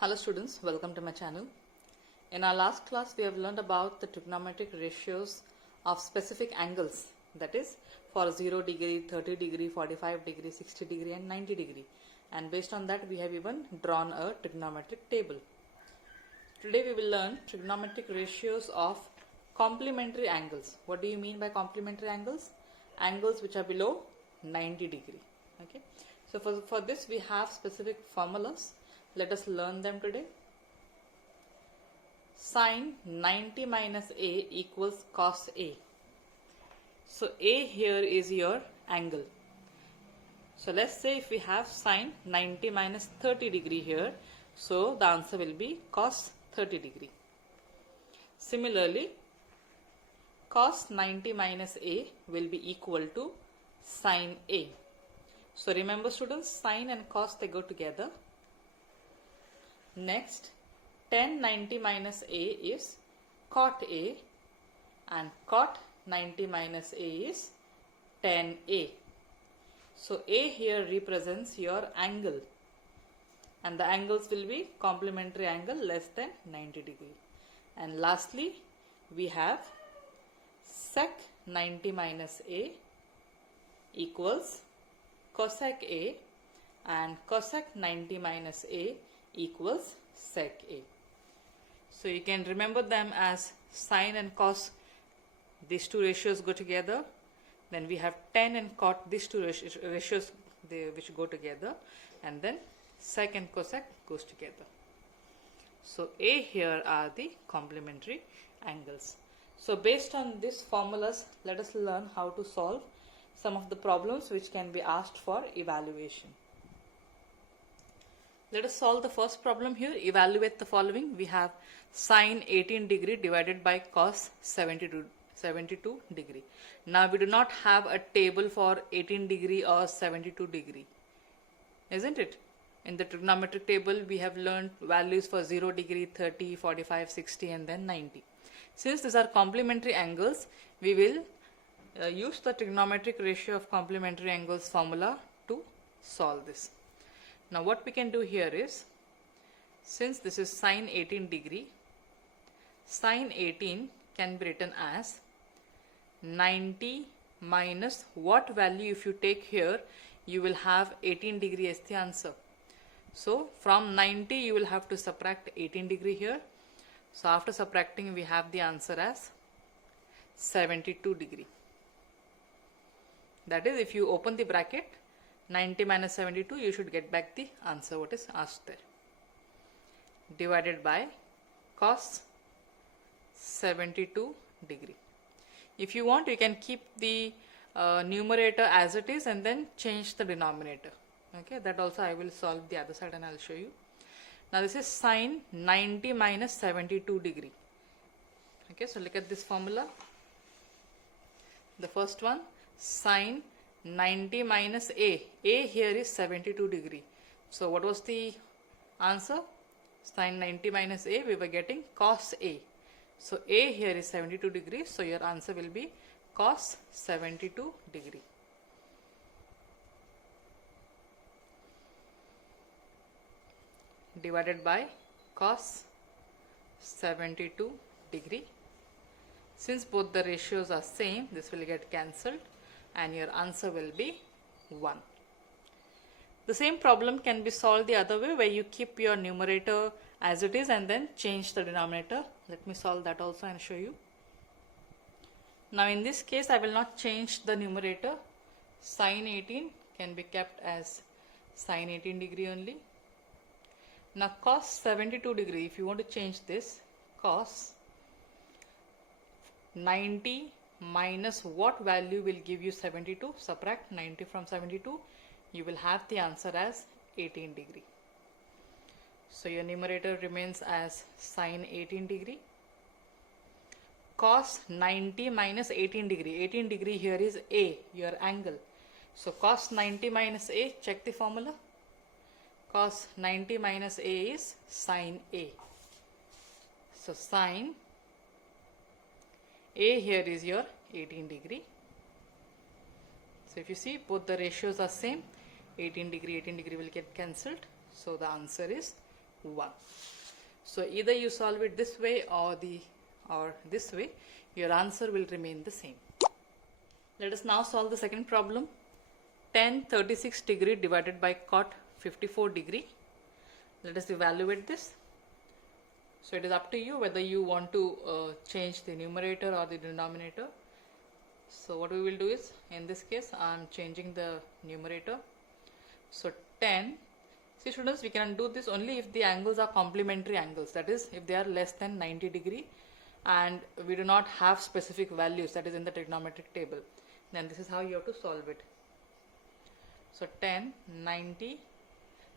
Hello students, welcome to my channel. In our last class we have learned about the trigonometric ratios of specific angles, that is for 0 degree, 30 degree, 45 degree, 60 degree and 90 degree, and based on that we have even drawn a trigonometric table. Today we will learn trigonometric ratios of complementary angles. What do you mean by complementary angles? Angles which are below 90 degree. Okay. So for this we have specific formulas. Let us learn them today. Sine 90 minus A equals cos A. So A here is your angle. So let's say if we have sine 90 minus 30 degree here, so the answer will be cos 30 degree. Similarly, cos 90 minus A will be equal to sine A. So remember students, sine and cos they go together. Next, tan 90 minus A is cot A and cot 90 minus A is tan A. So A here represents your angle and the angles will be complementary angle less than 90 degree. And lastly, we have sec 90 minus A equals cosec A and cosec 90 minus A equals sec A. So you can remember them as sine and cos, these two ratios go together. Then we have tan and cot, these two ratios which go together, and then sec and cosec goes together. So A here are the complementary angles. So based on these formulas, let us learn how to solve some of the problems which can be asked for evaluation. Let us solve the first problem here. Evaluate the following. We have sine 18 degree divided by cos 72 degree. Now we do not have a table for 18 degree or 72 degree, isn't it? In the trigonometric table we have learned values for 0 degree, 30, 45, 60 and then 90. Since these are complementary angles, we will use the trigonometric ratio of complementary angles formula to solve this. Now what we can do here is, since this is sine 18 degree, sine 18 can be written as 90 minus what value if you take here, you will have 18 degree as the answer. So from 90 you will have to subtract 18 degree here. So after subtracting we have the answer as 72 degree. That is, if you open the bracket, 90 minus 72, you should get back the answer what is asked there. Divided by cos 72 degree. If you want, you can keep the numerator as it is and then change the denominator. Okay, that also I will solve the other side and I will show you. Now this is sine 90 minus 72 degree. Okay, so look at this formula. The first one, sine 90 minus A. A here is 72 degree. So what was the answer? Sine 90 minus A, we were getting cos A. So A here is 72 degrees. So your answer will be cos 72 degree. Divided by cos 72 degree. Since both the ratios are same, this will get cancelled and your answer will be 1. The same problem can be solved the other way, where you keep your numerator as it is and then change the denominator. Let me solve that also and show you. Now in this case I will not change the numerator. Sine 18 can be kept as sine 18 degree only. Now cos 72 degree, if you want to change this, cos 90 minus what value will give you 72, subtract 90 from 72, you will have the answer as 18 degree. So your numerator remains as sine 18 degree. Cos 90 minus 18 degree, 18 degree here is A, your angle. So cos 90 minus A, check the formula. Cos 90 minus A is sine A. So sine A here is your 18 degree. So if you see, both the ratios are same. 18 degree will get cancelled. So the answer is 1. So either you solve it this way or this way, your answer will remain the same. Let us now solve the second problem. Tan 36 degree divided by cot 54 degree. Let us evaluate this. So it is up to you whether you want to change the numerator or the denominator. So what we will do is, in this case I am changing the numerator. So tan, see students, we can do this only if the angles are complementary angles, that is if they are less than 90 degree and we do not have specific values, that is in the trigonometric table. Then this is how you have to solve it. So tan 90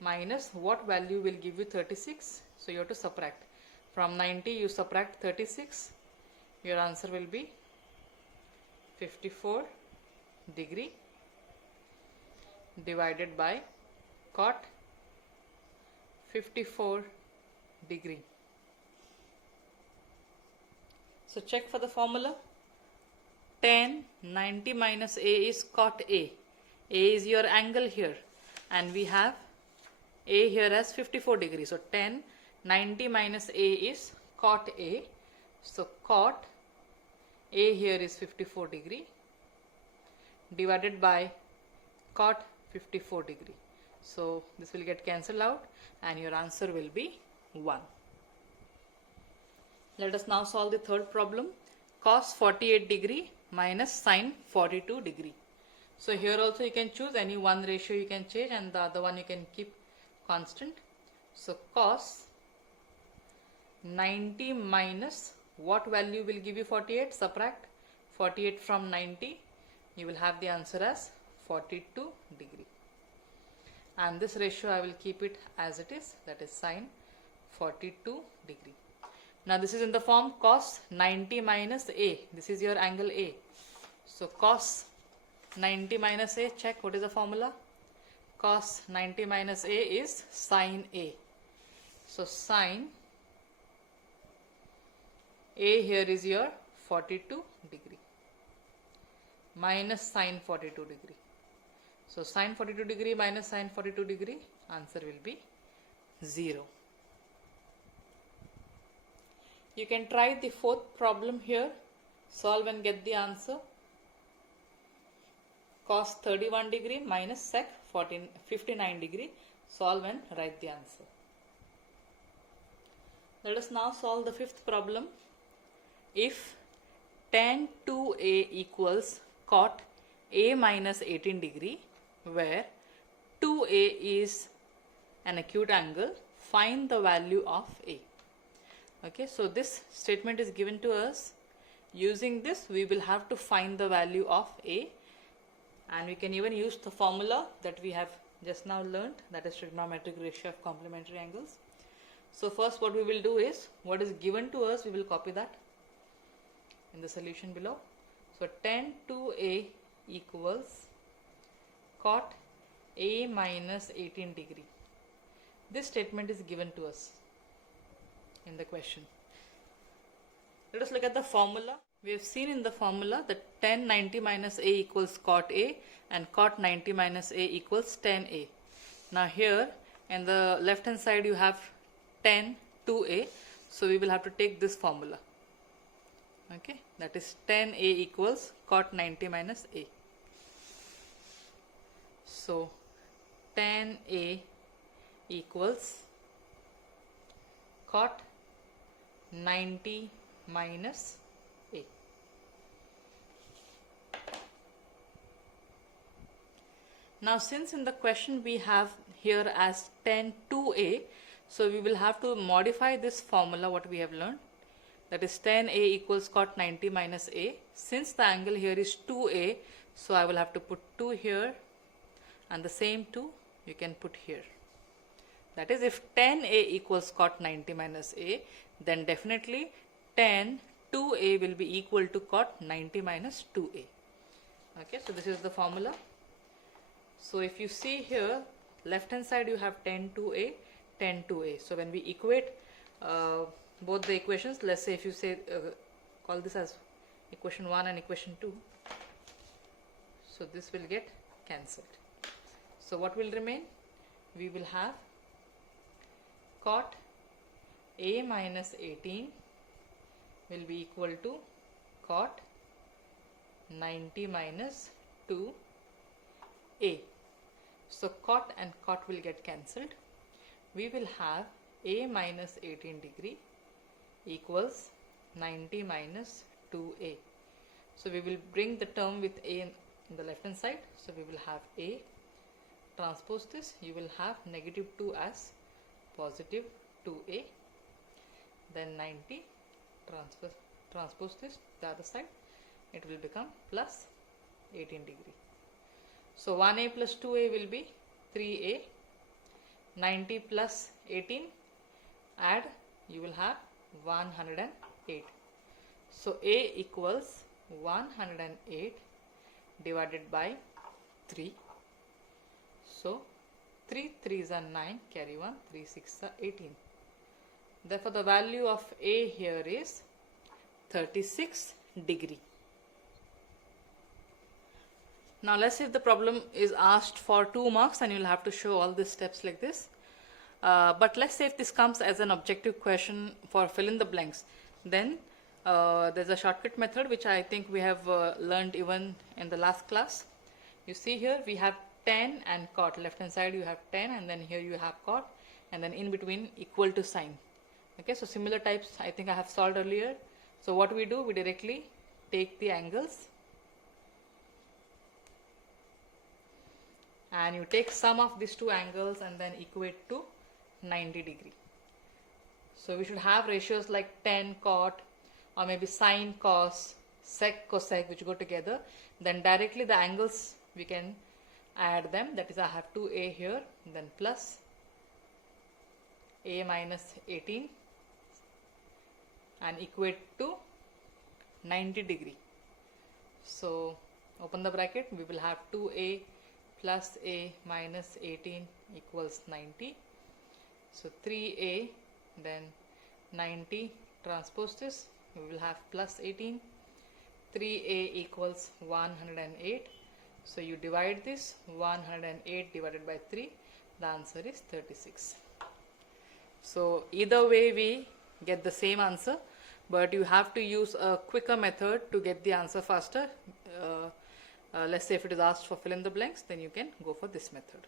minus what value will give you 36? So you have to subtract. From 90 you subtract 36, your answer will be 54 degree divided by cot 54 degree. So check for the formula. Tan 90 minus A is cot A. A is your angle here and we have A here as 54 degree. So tan 90 minus A is cot A. So cot A here is 54 degree divided by cot 54 degree. So this will get cancelled out and your answer will be 1. Let us now solve the third problem. Cos 48 degree minus sine 42 degree. So here also you can choose any one ratio you can change and the other one you can keep constant. So cos 90 minus what value will give you 48? Subtract 48 from 90. You will have the answer as 42 degree. And this ratio I will keep it as it is, that is sine 42 degree. Now this is in the form cos 90 minus A. This is your angle A. So cos 90 minus A, check what is the formula. Cos 90 minus A is sine A. So sine A here is your 42 degree minus sine 42 degree. So sine 42 degree minus sine 42 degree, answer will be 0. You can try the fourth problem here, solve and get the answer. Cos 31 degree minus sec 59 degree, solve and write the answer. Let us now solve the fifth problem. If tan 2A equals cot A minus 18 degree, where 2A is an acute angle, find the value of A. Okay, so this statement is given to us. Using this, we will have to find the value of A, and we can even use the formula that we have just now learned, that is trigonometric ratio of complementary angles. So first what we will do is, what is given to us, we will copy that in the solution below. So tan 2A equals cot A minus 18 degree. This statement is given to us in the question. Let us look at the formula. We have seen in the formula that tan 90 minus A equals cot A and cot 90 minus A equals tan A. Now here in the left hand side you have tan 2A, so we will have to take this formula. Okay, that is tan A equals cot 90 minus A. So tan A equals cot 90 minus A. Now since in the question we have here as tan 2A, so we will have to modify this formula what we have learned, that is tan A equals cot 90 minus A. Since the angle here is 2A, so I will have to put 2 here and the same 2 you can put here. That is, if tan A equals cot 90 minus A, then definitely tan 2A will be equal to cot 90 minus 2A. Okay, so this is the formula. So if you see here, left hand side you have tan 2A, tan 2A. So when we equate both the equations, let's say if you say call this as equation 1 and equation 2, so this will get cancelled. So what will remain? We will have cot A minus 18 will be equal to cot 90 minus 2A. So cot and cot will get cancelled. We will have A minus 18 degree equals 90 minus 2A. So we will bring the term with A in the left hand side. So we will have A, transpose this, you will have negative 2 as positive 2A, then 90, transpose this the other side, it will become plus 18 degree. So 1A plus 2A will be 3A, 90 plus 18, add, you will have 108. So A equals 108 divided by 3. So 3 3s are 9, carry 1, 3 6s are 18. Therefore the value of A here is 36 degree. Now let's say if the problem is asked for 2 marks and you'll have to show all these steps like this. But let's say if this comes as an objective question for fill in the blanks, then there's a shortcut method which I think we have learned even in the last class. You see here we have tan and cot. Left hand side you have tan and then here you have cot and then in between equal to sine. Okay, so similar types I think I have solved earlier. So what we do, we directly take the angles and you take sum of these two angles and then equate to 90 degree. So we should have ratios like tan cot or maybe sine cos, sec cosec which go together. Then directly the angles we can add them, that is I have 2A here, then plus A minus 18 and equate to 90 degree. So open the bracket, we will have 2A plus A minus 18 equals 90. So 3A then 90, transpose this, we will have plus 18, 3A equals 108. So you divide this, 108 divided by 3, the answer is 36. So either way we get the same answer, but you have to use a quicker method to get the answer faster. Let's say if it is asked for fill in the blanks, then you can go for this method.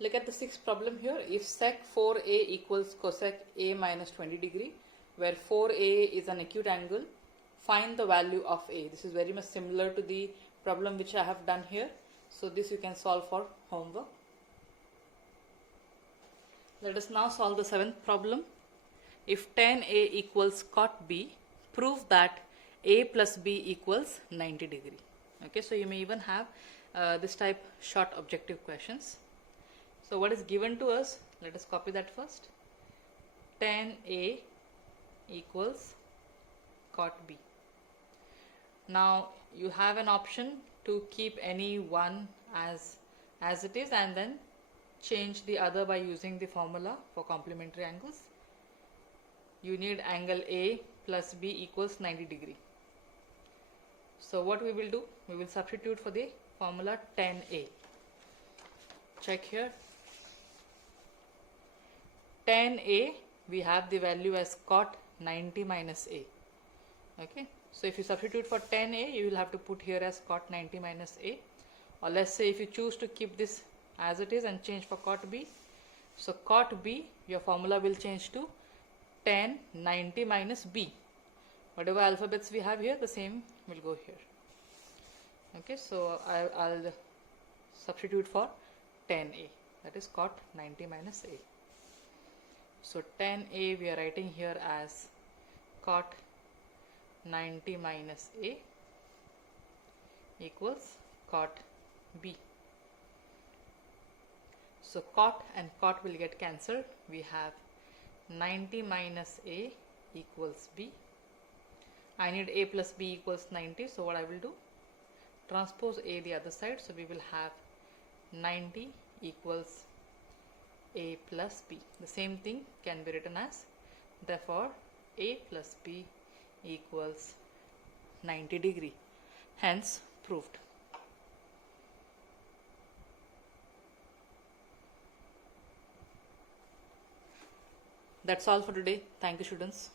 Look at the sixth problem here. If sec 4A equals cosec A minus 20 degree, where 4A is an acute angle, find the value of A. This is very much similar to the problem which I have done here. So this you can solve for homework. Let us now solve the seventh problem. If tan A equals cot B, prove that A plus B equals 90 degree. Okay, so you may even have this type short objective questions. So what is given to us? Let us copy that first. Tan A equals cot B. Now you have an option to keep any one as it is and then change the other by using the formula for complementary angles. You need angle A plus B equals 90 degree. So what we will do, we will substitute for the formula tan A. Check here. Tan A, we have the value as cot 90 minus A. Okay, so if you substitute for tan A, you will have to put here as cot 90 minus A. Or let's say if you choose to keep this as it is and change for cot B. So cot B, your formula will change to tan 90 minus B. Whatever alphabets we have here, the same will go here. Okay, so I'll substitute for tan A, that is cot 90 minus A. So tan A we are writing here as cot 90 minus A equals cot B. So cot and cot will get cancelled. We have 90 minus A equals B. I need A plus B equals 90. So what I will do? Transpose A the other side. So we will have 90 equals A plus B. The same thing can be written as, therefore A plus B equals 90 degree. Hence proved. That's all for today. Thank you, students.